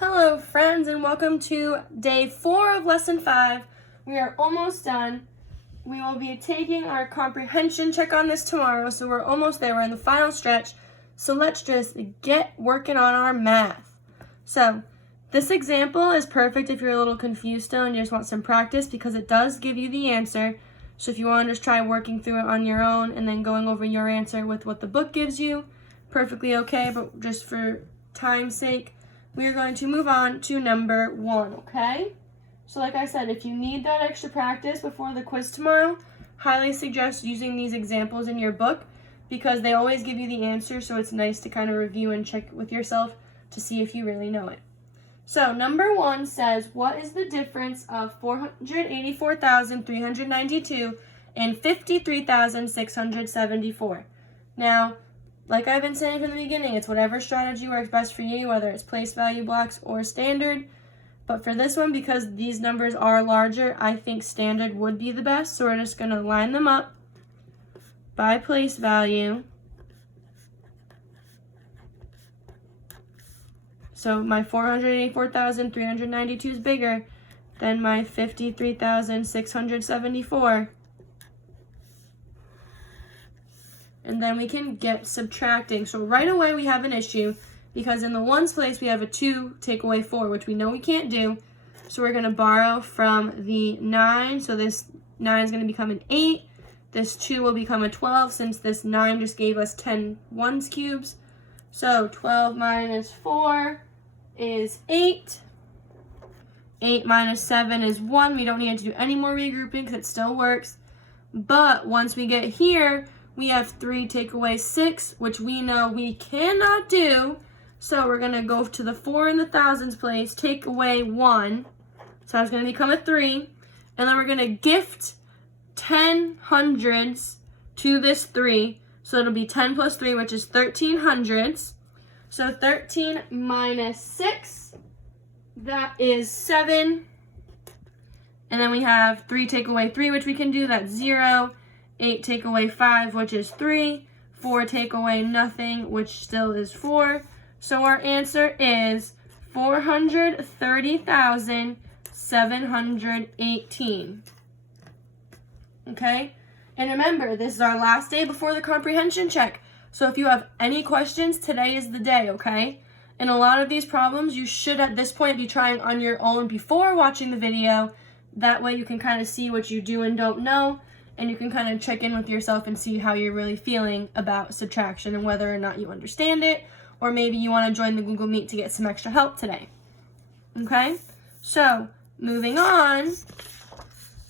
Hello friends, and welcome to day 4 of lesson 5. We are almost done. We will be taking our comprehension check on this tomorrow, so we're almost there. We're in the final stretch. So let's just get working on our math. So this example is perfect if you're a little confused still and you just want some practice, because it does give you the answer. So if you want to just try working through it on your own and then going over your answer with what the book gives you, perfectly okay, but just for time's sake, we are going to move on to number 1, okay? So like I said, if you need that extra practice before the quiz tomorrow, highly suggest using these examples in your book because they always give you the answer, so it's nice to kind of review and check with yourself to see if you really know it. So number 1 says, what is the difference of 484,392 and 53,674? Now, like I've been saying from the beginning, it's whatever strategy works best for you, whether it's place value blocks or standard. But for this one, because these numbers are larger, I think standard would be the best. So we're just going to line them up by place value. So my 484,392 is bigger than my 53,674. And then we can get subtracting. So right away we have an issue because in the ones place we have a 2 take away 4, which we know we can't do. So we're going to borrow from the 9. So this 9 is going to become an 8. This 2 will become a 12 since this 9 just gave us 10 ones cubes. So 12 minus 4 is 8. 8 minus 7 is 1. We don't need to do any more regrouping because it still works. But once we get here, we have 3 take away 6, which we know we cannot do. So we're going to go to the 4 in the thousands place, take away 1. So that's going to become a 3. And then we're going to gift 10 hundreds to this 3. So it'll be 10 plus 3, which is 13 hundreds. So 13 minus 6, that is 7. And then we have 3 take away 3, which we can do, that's 0. 8 take away 5, which is 3. 4 take away nothing, which still is 4. So our answer is 430,718. Okay? And remember, this is our last day before the comprehension check. So if you have any questions, today is the day, okay? And a lot of these problems you should at this point be trying on your own before watching the video. That way you can kind of see what you do and don't know. And you can kind of check in with yourself and see how you're really feeling about subtraction and whether or not you understand it, or maybe you want to join the Google Meet to get some extra help today. Okay, so moving on,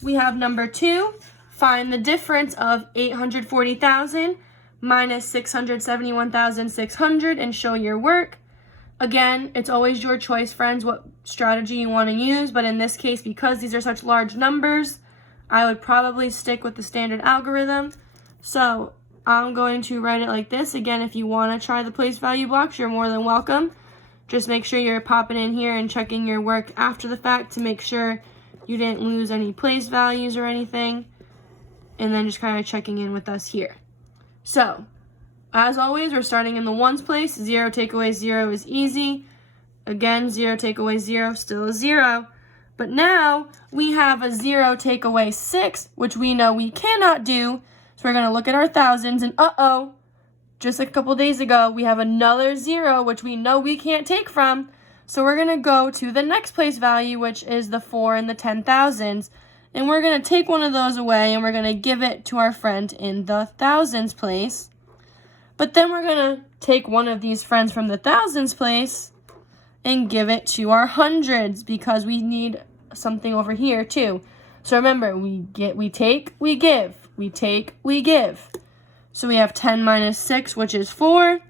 we have number 2. Find the difference of 840,000 minus 671,600 and show your work. Again, it's always your choice, friends, what strategy you want to use, but in this case, because these are such large numbers, I would probably stick with the standard algorithm. So I'm going to write it like this. Again, if you want to try the place value blocks, you're more than welcome. Just make sure you're popping in here and checking your work after the fact to make sure you didn't lose any place values or anything. And then just kind of checking in with us here. So, as always, we're starting in the ones place. 0 take away 0 is easy. Again, 0 take away 0 still is 0. But now we have a 0 take away 6, which we know we cannot do. So we're going to look at our thousands and just a couple days ago, we have another 0, which we know we can't take from. So we're going to go to the next place value, which is the 4 in the 10,000s. And we're going to take one of those away and we're going to give it to our friend in the thousands place. But then we're going to take one of these friends from the thousands place and give it to our hundreds because we need something over here too. So remember, we take, we give. We take, we give. So we have 10 minus 6, which is 4.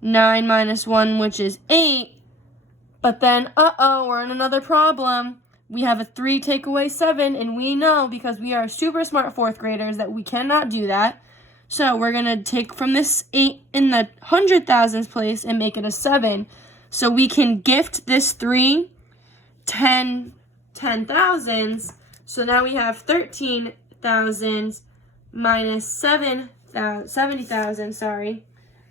9 minus 1, which is 8. But then, we're in another problem. We have a 3 take away 7, and we know because we are super smart 4th graders that we cannot do that. So we're going to take from this 8 in the 100,000s place and make it a 7. So we can gift this 3 10,000s. So now we have 13,000 minus 70,000, sorry.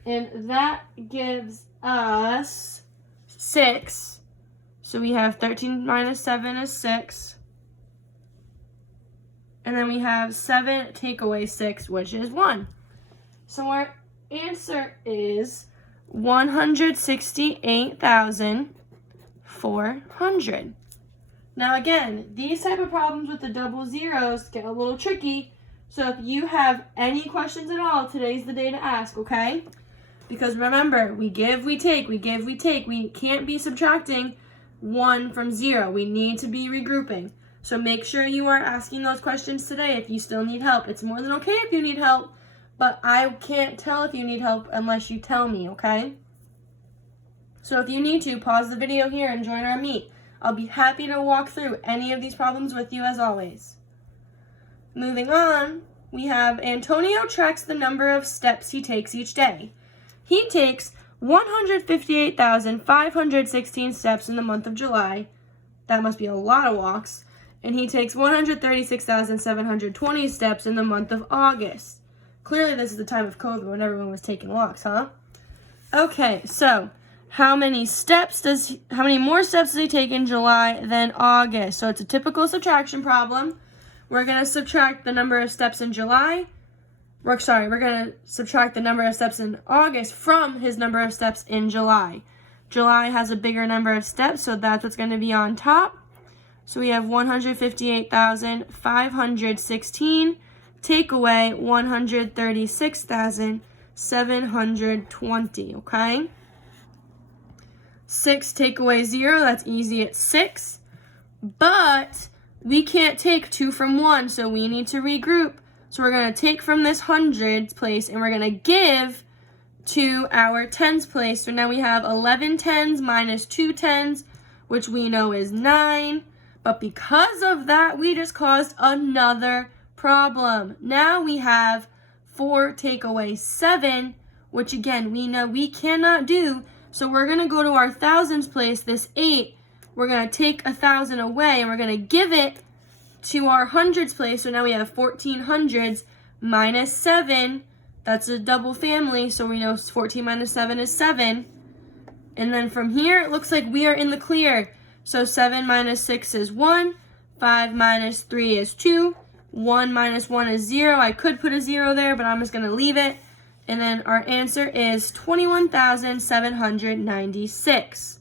And that gives us 6. So we have 13 minus 7 is 6. And then we have 7 take away 6, which is 1. So our answer is 168,400. Now again, these type of problems with the double zeros get a little tricky. So if you have any questions at all, today's the day to ask, okay? Because remember, we give, we take, we give, we take. We can't be subtracting 1 from 0. We need to be regrouping. So make sure you are asking those questions today if you still need help. It's more than okay if you need help, but I can't tell if you need help unless you tell me, okay? So if you need to, pause the video here and join our meet. I'll be happy to walk through any of these problems with you as always. Moving on, we have Antonio tracks the number of steps he takes each day. He takes 158,516 steps in the month of July. That must be a lot of walks. And he takes 136,720 steps in the month of August. Clearly this is the time of COVID when everyone was taking walks, huh? Okay, so how many more steps does he take in July than August? So it's a typical subtraction problem. We're going to subtract the number of steps in July. We're going to subtract the number of steps in August from his number of steps in July. July has a bigger number of steps, so that's what's going to be on top. So we have 158,516 take away 136,720, okay? 6 take away 0, that's easy, it's 6. But we can't take 2 from 1, so we need to regroup. So we're going to take from this hundreds place and we're going to give to our tens place. So now we have 11 tens minus 2 tens, which we know is 9. But because of that, we just caused another problem. Now we have 4 take away 7, which again, we know we cannot do. So we're going to go to our thousands place, this 8. We're going to take 1,000 away and we're going to give it to our hundreds place. So now we have 14 hundreds minus 7. That's a double family, so we know 14 minus 7 is 7. And then from here, it looks like we are in the clear. So 7 minus 6 is 1. 5 minus 3 is 2. 1 minus 1 is 0. I could put a 0 there, but I'm just going to leave it. And then our answer is 21,796.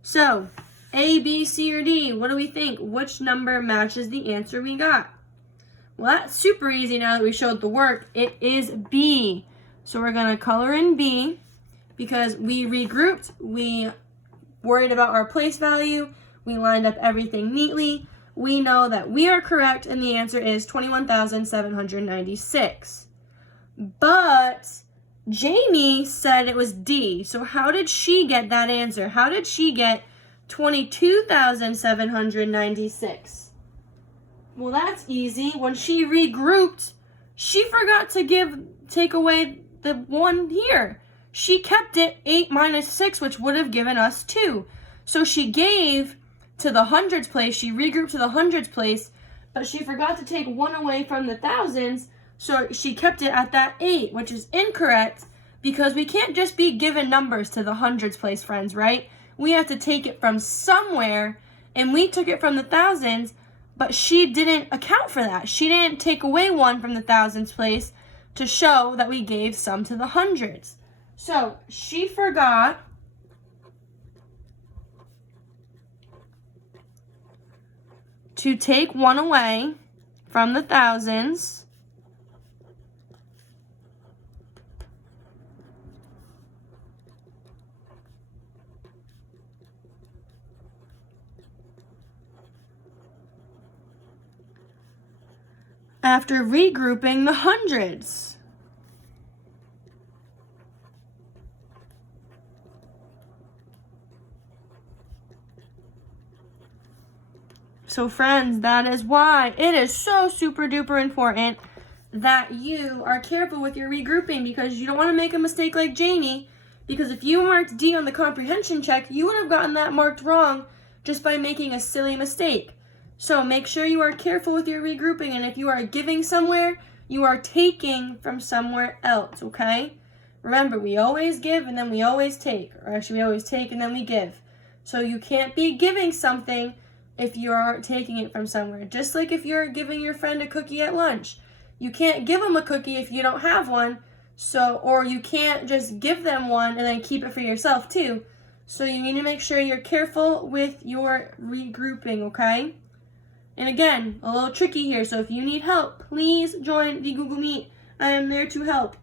So, A, B, C, or D, what do we think? Which number matches the answer we got? Well, that's super easy now that we showed the work. It is B. So we're going to color in B because we regrouped. We worried about our place value. We lined up everything neatly. We know that we are correct, and the answer is 21,796. But Jamie said it was D. So how did she get that answer? How did she get 22,796? Well, that's easy. When she regrouped, she forgot to take away the 1 here. She kept it 8 minus 6, which would have given us 2. So she gave to the hundreds place, she regrouped to the hundreds place, but she forgot to take 1 away from the thousands, so she kept it at that 8, which is incorrect because we can't just be given numbers to the hundreds place, friends, right? We have to take it from somewhere, and we took it from the thousands, but she didn't account for that. She didn't take away 1 from the thousands place to show that we gave some to the hundreds. So she forgot to take 1 away from the thousands after regrouping the hundreds. So friends, that is why it is so super duper important that you are careful with your regrouping, because you don't want to make a mistake like Janie, because if you marked D on the comprehension check, you would have gotten that marked wrong just by making a silly mistake. So make sure you are careful with your regrouping, and if you are giving somewhere, you are taking from somewhere else, okay? Remember, we always give and then we always take, or actually we always take and then we give. So you can't be giving something if you aren't taking it from somewhere. Just like if you're giving your friend a cookie at lunch. You can't give them a cookie if you don't have one. Or you can't just give them one and then keep it for yourself too. So you need to make sure you're careful with your regrouping, okay? And again, a little tricky here. So if you need help, please join the Google Meet. I am there to help.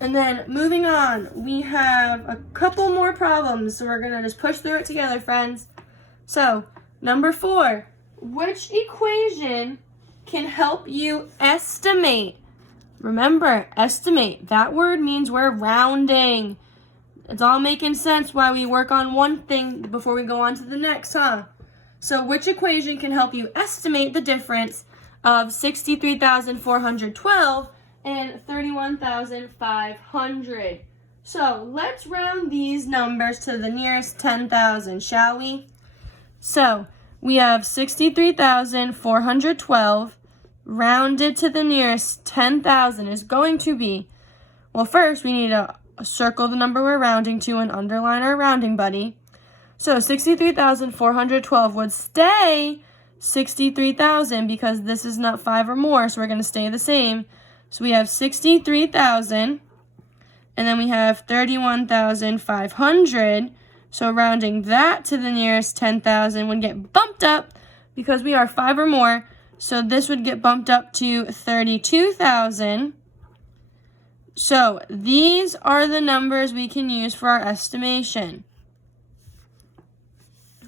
And then moving on, we have a couple more problems. So we're going to just push through it together, friends. So number 4, which equation can help you estimate? Remember, estimate. That word means we're rounding. It's all making sense why we work on one thing before we go on to the next, huh? So which equation can help you estimate the difference of 63,412 and 31,500? So let's round these numbers to the nearest 10,000, shall we? So we have 63,412 rounded to the nearest 10,000 is going to be, well, first we need to circle the number we're rounding to and underline our rounding buddy. So 63,412 would stay 63,000 because this is not 5 or more, so we're going to stay the same. So we have 63,000, and then we have 31,500. So rounding that to the nearest 10,000 would get bumped up because we are 5 or more. So this would get bumped up to 32,000. So these are the numbers we can use for our estimation.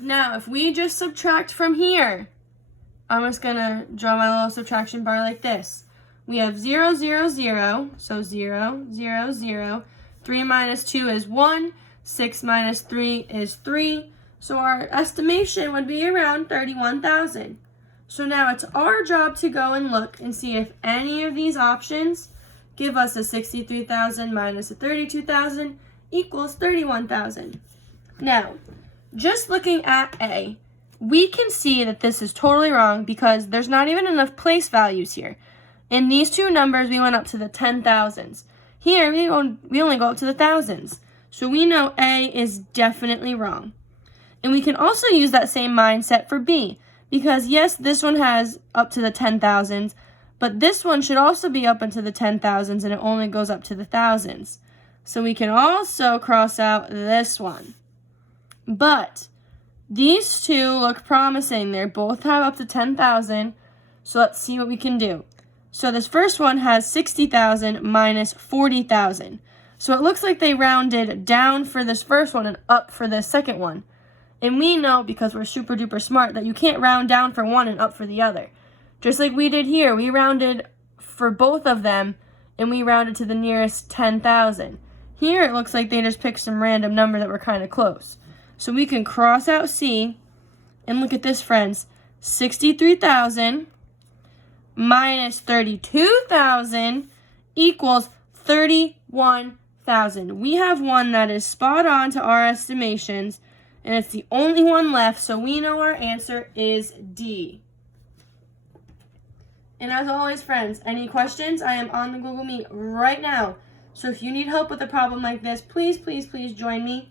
Now, if we just subtract from here, I'm just going to draw my little subtraction bar like this. We have 0, 0, 0, so 0, 0, 0. 3 minus 2 is 1. 6 minus 3 is 3. So our estimation would be around 31,000. So now it's our job to go and look and see if any of these options give us a 63,000 minus a 32,000 equals 31,000. Now, just looking at A, we can see that this is totally wrong because there's not even enough place values here. In these two numbers, we went up to the 10,000s. Here, we only go up to the thousands. So we know A is definitely wrong. And we can also use that same mindset for B because, yes, this one has up to the 10,000s, but this one should also be up into the 10,000s and it only goes up to the thousands. So we can also cross out this one. But these two look promising. They both have up to 10,000. So let's see what we can do. So this first one has 60,000 minus 40,000. So it looks like they rounded down for this first one and up for this second one. And we know, because we're super duper smart, that you can't round down for one and up for the other. Just like we did here, we rounded for both of them and we rounded to the nearest 10,000. Here it looks like they just picked some random number that were kind of close. So we can cross out C and look at this, friends. 63,000 minus 32,000 equals 31,000. We have one that is spot on to our estimations, and it's the only one left, so we know our answer is D. And as always, friends, any questions? I am on the Google Meet right now. So if you need help with a problem like this, please, please, please join me.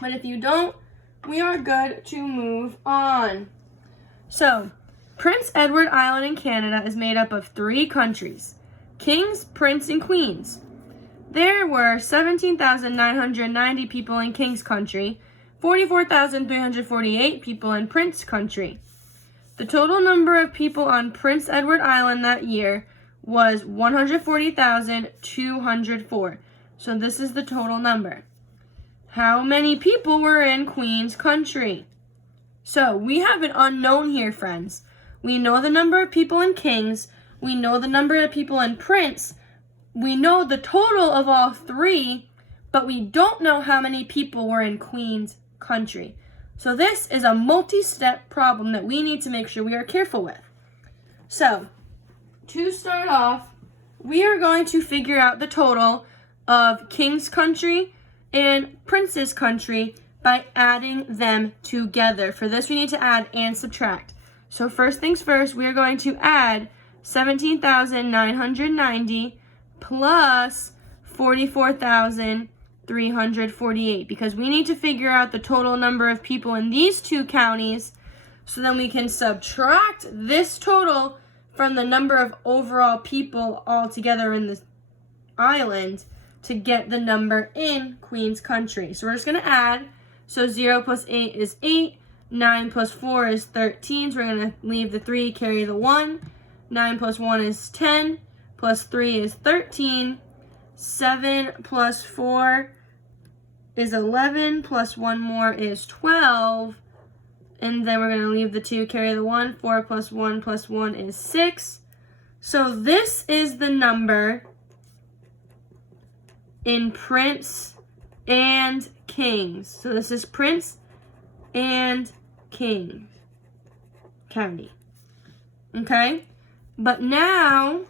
But if you don't, we are good to move on. So, Prince Edward Island in Canada is made up of 3 countries: Kings, Prince, and Queens. There were 17,990 people in King's country, 44,348 people in Prince country. The total number of people on Prince Edward Island that year was 140,204. So this is the total number. How many people were in Queen's country? So we have an unknown here, friends. We know the number of people in King's. We know the number of people in Prince. We know the total of all 3, but we don't know how many people were in Queen's country. So this is a multi-step problem that we need to make sure we are careful with. So, to start off, we are going to figure out the total of King's country and Prince's country by adding them together. For this, we need to add and subtract. So first things first, we are going to add 17,990 plus 44,348, because we need to figure out the total number of people in these two counties, so then we can subtract this total from the number of overall people altogether in the island to get the number in Queen's Country. So we're just going to add. So 0 plus 8 is 8. 9 plus 4 is 13. So we're going to leave the 3, carry the 1. 9 plus 1 is 10. Plus 3 is 13. 7 plus 4 is 11. Plus 1 more is 12. And then we're going to leave the 2, carry the 1. 4 plus 1 plus 1 is 6. So this is the number in Prince and Kings. So this is Prince and Kings County. Okay? But now,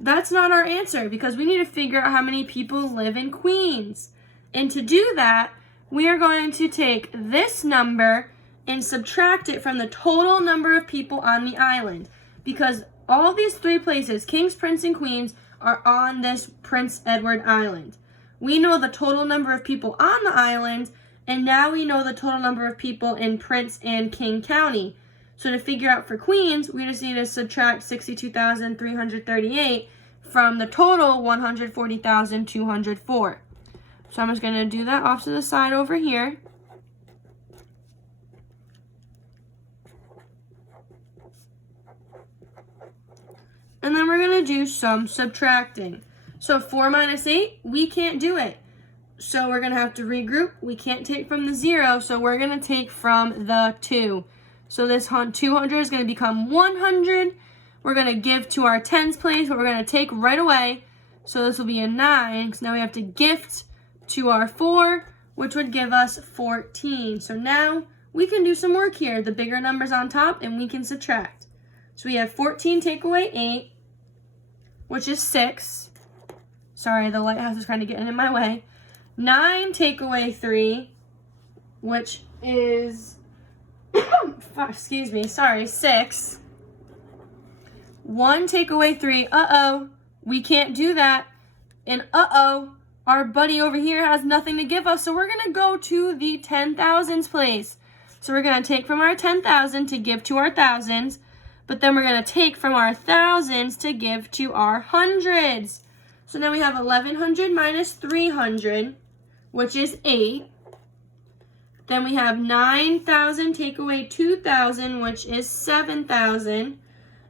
that's not our answer, because we need to figure out how many people live in Queens. And to do that, we are going to take this number and subtract it from the total number of people on the island, because all these three places, Kings, Prince, and Queens, are on this Prince Edward Island. We know the total number of people on the island, and now we know the total number of people in Prince and King County. So to figure out for Queens, we just need to subtract 62,338 from the total 140,204. So I'm just going to do that off to the side over here. And then we're going to do some subtracting. So 4 minus 8, we can't do it. So we're going to have to regroup. We can't take from the 0, so we're going to take from the 2. So this 200 is going to become 100. We're going to give to our tens place, but we're going to take right away. So this will be a 9, because now we have to gift to our 4, which would give us 14. So now we can do some work here. The bigger number's on top, and we can subtract. So we have 14 take away 8, which is 6. Sorry, the lighthouse is kind of getting in my way. 9 take away 3, which is, excuse me, sorry, 6. 1 take away 3, we can't do that. And our buddy over here has nothing to give us, so we're going to go to the 10,000s place. So we're going to take from our 10,000 to give to our thousands, but then we're going to take from our thousands to give to our hundreds. So now we have 1,100 minus 300, which is 8. Then we have 9,000 take away 2,000, which is 7,000.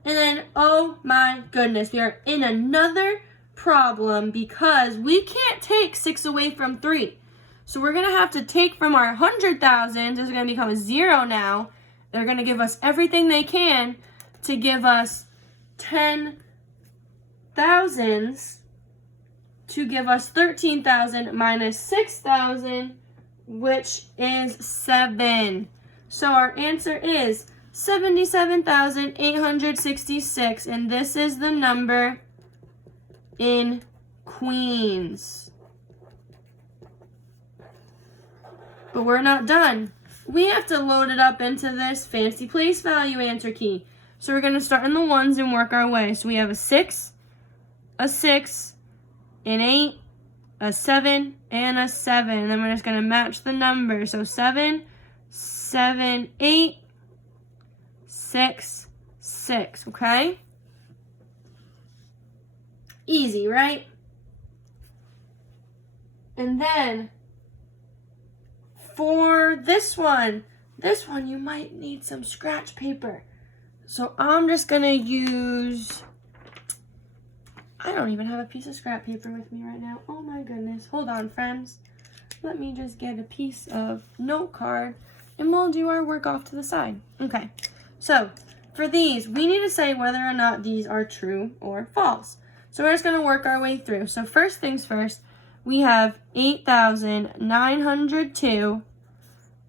And then, oh my goodness, we are in another problem because we can't take 6 away from 3. So we're going to have to take from our 100,000. This is going to become a 0 now. They're going to give us everything they can to give us 10,000s to give us 13,000 minus 6,000, which is 7. So our answer is 77,866, and this is the number in Queens. But we're not done. We have to load it up into this fancy place value answer key. So we're going to start in the ones and work our way. So we have a 6, an 8, a 7, and a 7. And then we're just going to match the numbers. So 7, 7, 8, 6, 6. Okay? Easy, right? And then for this one you might need some scratch paper. So I'm just going to use, I don't even have a piece of scrap paper with me right now. Oh my goodness. Hold on, friends. Let me just get a piece of note card and we'll do our work off to the side. Okay, so for these, we need to say whether or not these are true or false. So we're just going to work our way through. So first things first, we have 8,902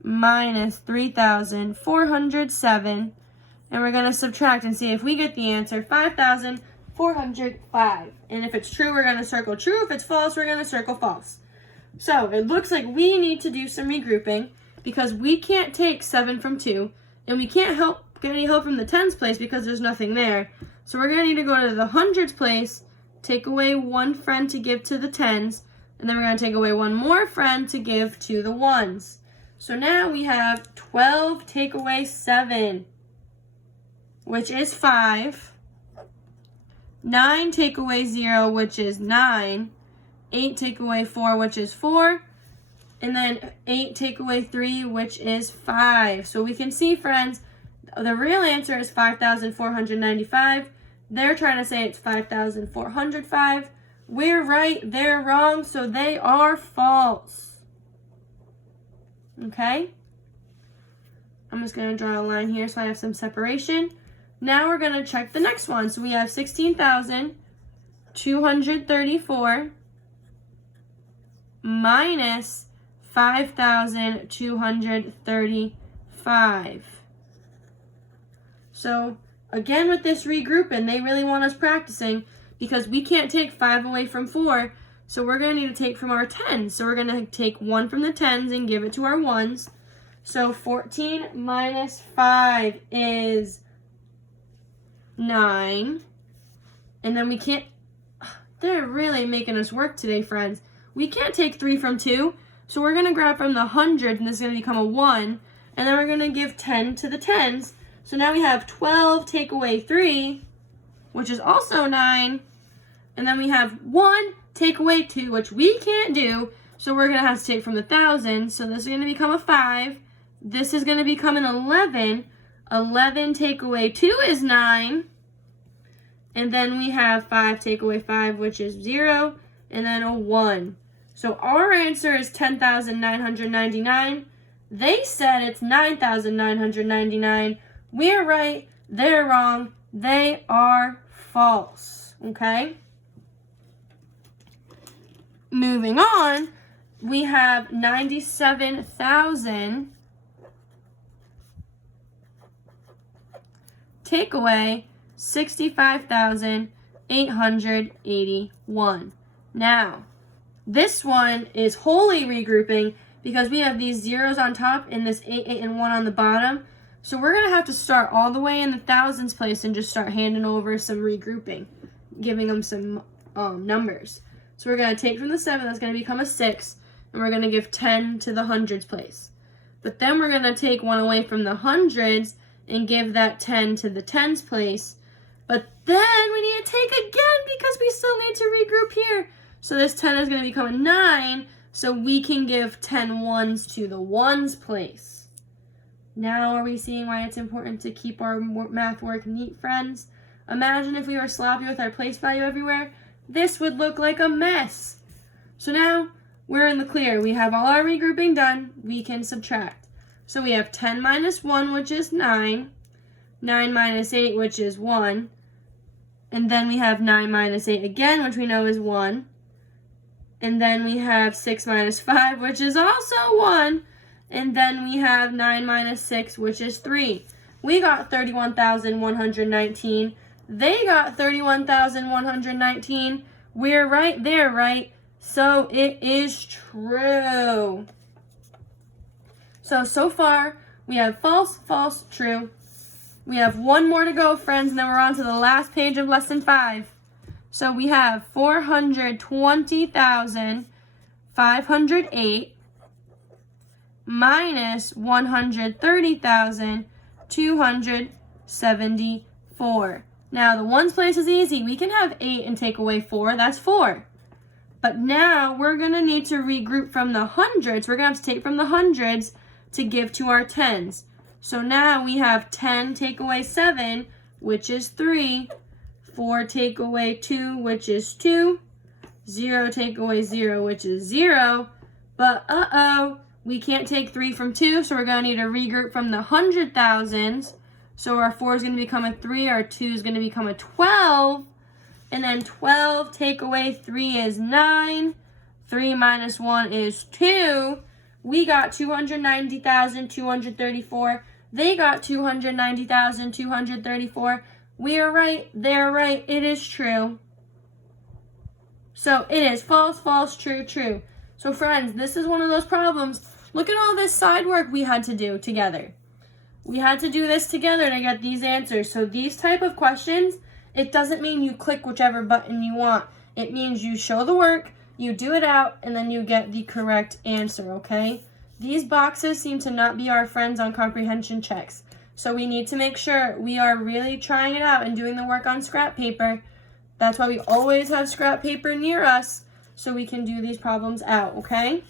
minus 3,407. And we're going to subtract and see if we get the answer, 5,405. And if it's true, we're going to circle true. If it's false, we're going to circle false. So it looks like we need to do some regrouping because we can't take 7 from 2. And we can't get any help from the tens place because there's nothing there. So we're going to need to go to the hundreds place take away one friend to give to the tens, and then we're going to take away one more friend to give to the ones. So now we have 12 take away 7, which is 5. 9 take away 0, which is 9. 8 take away 4, which is 4. And then 8 take away 3, which is 5. So we can see, friends, the real answer is 5,495. They're trying to say it's 5,405. We're right, they're wrong, so they are false. Okay? I'm just going to draw a line here so I have some separation. Now we're going to check the next one. So we have 16,234 minus 5,235. So again with this regrouping, they really want us practicing because we can't take 5 away from 4. So we're going to need to take from our 10s. So we're going to take 1 from the 10s and give it to our 1s. So 14 minus 5 is 9. And then we can't, they're really making us work today, friends. We can't take 3 from 2. So we're going to grab from the 100, and this is going to become a 1. And then we're going to give 10 to the 10s. So now we have 12 take away 3, which is also 9. And then we have 1 take away 2, which we can't do. So we're going to have to take from the thousands. So this is going to become a 5. This is going to become an 11. 11 take away 2 is 9. And then we have 5 take away 5, which is 0. And then a 1. So our answer is 10,999. They said it's 9,999. We're right, they're wrong, they are false, okay? Moving on, we have 97,000 take away 65,881. Now, this one is wholly regrouping because we have these zeros on top and this 8, 8, and 1 on the bottom. So we're going to have to start all the way in the thousands place and just start handing over some regrouping, giving them some numbers. So we're going to take from the 7, that's going to become a 6, and we're going to give 10 to the hundreds place. But then we're going to take 1 away from the hundreds and give that 10 to the tens place. But then we need to take again because we still need to regroup here. So this 10 is going to become a 9, so we can give 10 ones to the ones place. Now are we seeing why it's important to keep our math work neat, friends? Imagine if we were sloppy with our place value everywhere. This would look like a mess. So now we're in the clear. We have all our regrouping done. We can subtract. So we have 10 minus 1, which is 9. 9 minus 8, which is 1. And then we have 9 minus 8 again, which we know is 1. And then we have 6 minus 5, which is also 1. And then we have 9 minus 6, which is 3. We got 31,119. They got 31,119. We're right, they're right. So it is true. So far, we have false, false, true. We have one more to go, friends, and then we're on to the last page of lesson 5. So we have 420,508 minus 130,274. Now, the ones place is easy. We can have 8 and take away 4. That's 4. But now we're going to need to regroup from the hundreds. We're going to have to take from the hundreds to give to our tens. So now we have 10 take away 7, which is 3. 4 take away 2, which is 2. 0 take away 0, which is 0. But we can't take 3 from 2, so we're going to need to regroup from the hundred thousands. So our 4 is going to become a 3, our 2 is going to become a 12. And then 12 take away 3 is 9. 3 minus 1 is 2. We got 290,234. They got 290,234. We are right. They're right. It is true. So it is false, false, true, true. So friends, this is one of those problems. Look at all this side work we had to do together. We had to do this together to get these answers. So these type of questions, it doesn't mean you click whichever button you want. It means you show the work, you do it out, and then you get the correct answer, okay? These boxes seem to not be our friends on comprehension checks. So we need to make sure we are really trying it out and doing the work on scrap paper. That's why we always have scrap paper near us so we can do these problems out, okay?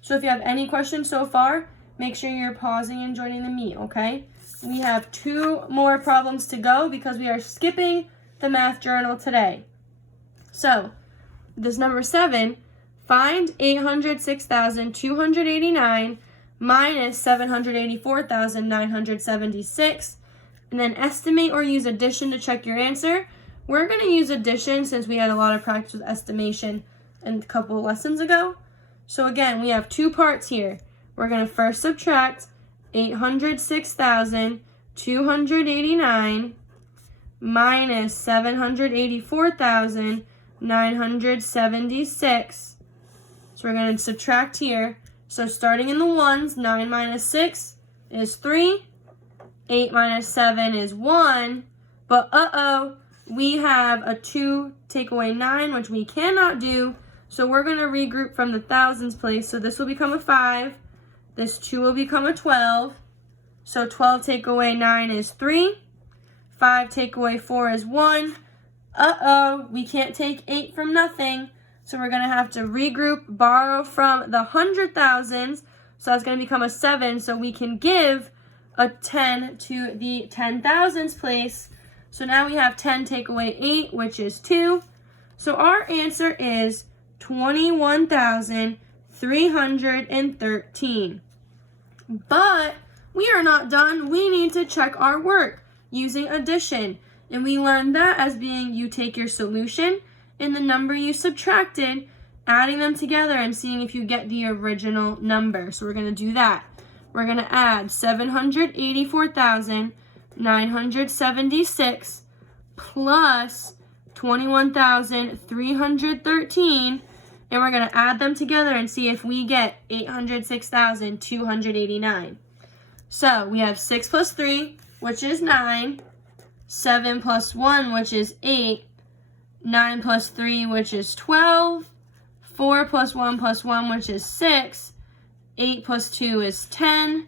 So if you have any questions so far, make sure you're pausing and joining the meet, okay? We have 2 more problems to go because we are skipping the math journal today. So, this number 7, find 806,289 minus 784,976, and then estimate or use addition to check your answer. We're going to use addition since we had a lot of practice with estimation a couple of lessons ago. So again, we have 2 parts here. We're going to first subtract 806,289 minus 784,976. So we're going to subtract here. So starting in the ones, 9 minus 6 is 3. 8 minus 7 is 1. But we have a 2 take away 9, which we cannot do. So we're going to regroup from the thousands place. So this will become a 5. This 2 will become a 12. So 12 take away 9 is 3. 5 take away 4 is 1. We can't take 8 from nothing. So we're going to have to regroup, borrow from the hundred thousands. So that's going to become a 7. So we can give a 10 to the 10,000s place. So now we have 10 take away 8, which is 2. So our answer is 21,313. But we are not done. We need to check our work using addition. And we learned that as being you take your solution and the number you subtracted, adding them together and seeing if you get the original number. So we're going to do that. We're going to add 784,976 plus 21,313, and we're going to add them together and see if we get 806,289. So we have 6 plus 3, which is 9, 7 plus 1, which is 8, 9 plus 3, which is 12, 4 plus 1, which is 6, 8 plus 2 is 10,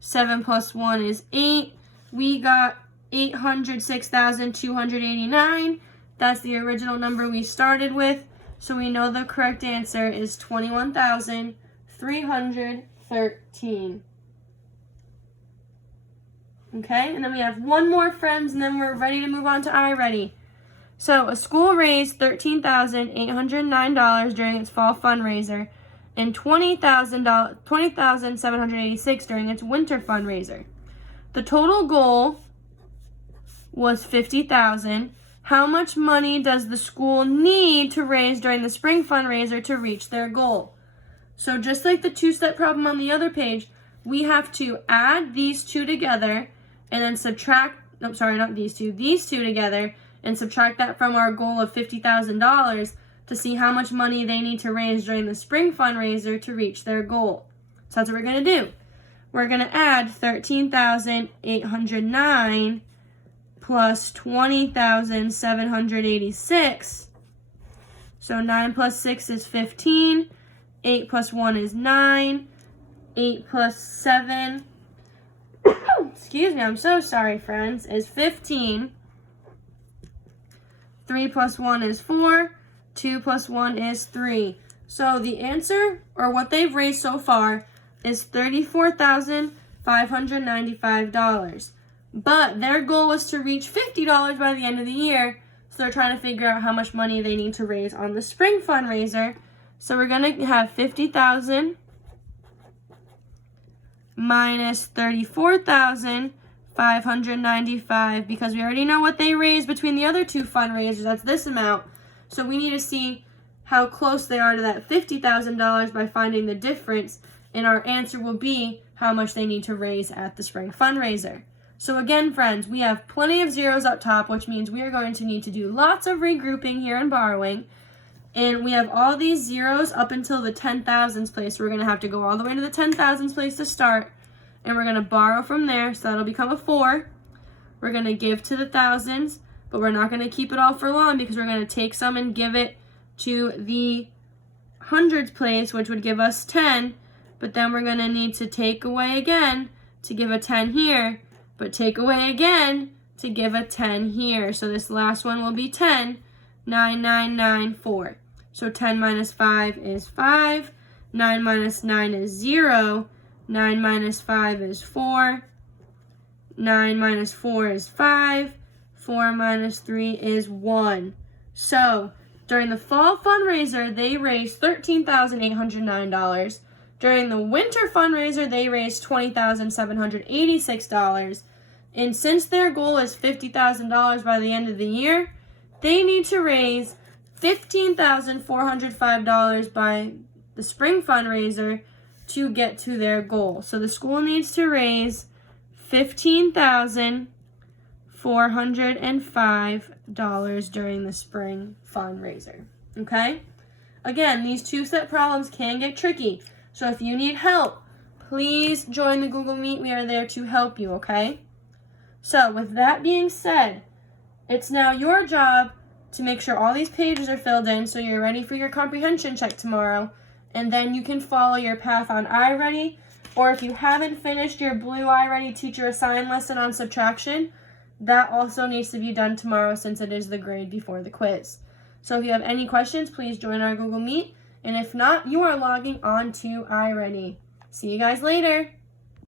7 plus 1 is 8. We got 806,289. That's the original number we started with. So we know the correct answer is 21,313. Okay, and then we have 1 more, friends, and then we're ready to move on to iReady. So a school raised $13,809 during its fall fundraiser and $20,786 during its winter fundraiser. The total goal was $50,000. How much money does the school need to raise during the spring fundraiser to reach their goal? So just like the 2-step problem on the other page, we have to add these 2 together and then subtract, these two together and subtract that from our goal of $50,000 to see how much money they need to raise during the spring fundraiser to reach their goal. So that's what we're going to do. We're going to add 13,809 plus 20,786. So 9 plus 6 is 15. 8 plus 1 is 9. 8 plus 7, excuse me, I'm so sorry, friends, is 15. 3 plus 1 is 4. 2 plus 1 is 3. So the answer, or what they've raised so far, is $34,595. But their goal was to reach $50 by the end of the year, so they're trying to figure out how much money they need to raise on the spring fundraiser. So we're going to have 50,000 minus 34,595 because we already know what they raised between the other 2 fundraisers. That's this amount. So we need to see how close they are to that $50,000 by finding the difference, and our answer will be how much they need to raise at the spring fundraiser. So again, friends, we have plenty of zeros up top, which means we are going to need to do lots of regrouping here and borrowing. And we have all these zeros up until the 10,000s place. We're going to have to go all the way to the 10,000s place to start. And we're going to borrow from there, so that'll become a 4. We're going to give to the thousands. but we're not going to keep it all for long because we're going to take some and give it to the hundreds place, which would give us 10, but then we're going to need to take away again to give a 10 here, but take away again to give a 10 here. So this last one will be 10, 9, 9, 9, 4. So 10 minus 5 is 5, 9 minus 9 is 0, 9 minus 5 is 4, 9 minus 4 is 5, 4 minus 3 is 1. So during the fall fundraiser, they raised $13,809. During the winter fundraiser, they raised $20,786. And since their goal is $50,000 by the end of the year, they need to raise $15,405 by the spring fundraiser to get to their goal. So the school needs to raise $15,405 during the spring fundraiser. Okay? Again, these two-step problems can get tricky. So if you need help, please join the Google Meet. We are there to help you, okay? So with that being said, it's now your job to make sure all these pages are filled in so you're ready for your comprehension check tomorrow, and then you can follow your path on iReady, or if you haven't finished your blue iReady teacher assigned lesson on subtraction, that also needs to be done tomorrow since it is the grade before the quiz. So if you have any questions, please join our Google Meet, and if not, you are logging on to iReady. See you guys later.